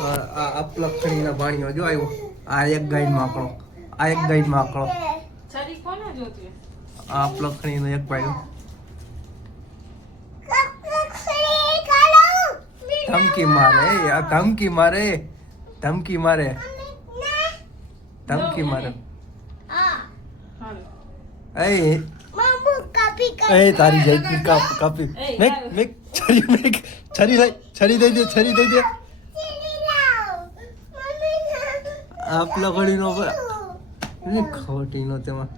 આ લખણીના ભાણીઓ જો આવ્યો. આ એક ગાઈડ માકડો, આ એક ગાઈડ માકડો. છરી કોને જોતી? આ લખણીનો એક ભાઈ ધમકી મારે. આ ધમકી મારે, ધમકી મારે, ધમકી મારે. એ તારી જાતની કાપી મેક મેક છરી મેક છરી લઈ છરી દઈ દે, છરી દઈ દે. આપ લખણીનો ખોટીનો તેમાં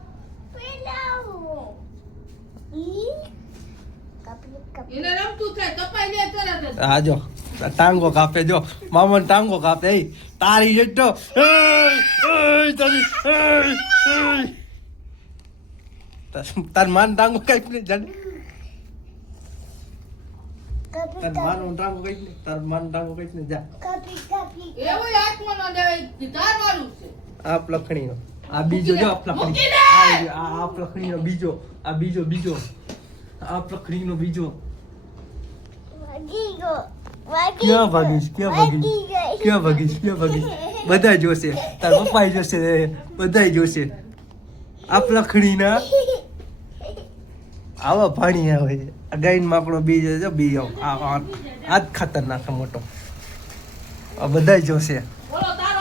એને રમતું થાય કપાઈ લે તરત જ. આ જો ટાંગો કાપે, જો મામન ટાંગો કાપે. એ તારી જેટલો તાર માન ટાંગો કાપ ને જાને. તાર માનો ટાંગો કાપ ને, તાર માન ટાંગો કાપ ને જા. એવો હાથમાં ન દેવાય, ધારવાનું છે. આપ લખણીનો આ બીજો જો, આપ લખણી આ આપ લખણીનો બીજો, આ બીજો બીજો આપ લખણીનો બીજો. ક્યાં ભાગીશ, ક્યાં ભાગીશ, ક્યાં ભાગીશ, ક્યાં ભાગીશ? બધા જોશે, તાર પપ્પા જોશે, બધા જોશે. આપ લખણીના આવા પાણી આવે. આ ગાઈન માકડો બીજ જો બીજો આ જ ખતરનાક મોટો. આ બધા જોશે. બોલો તાર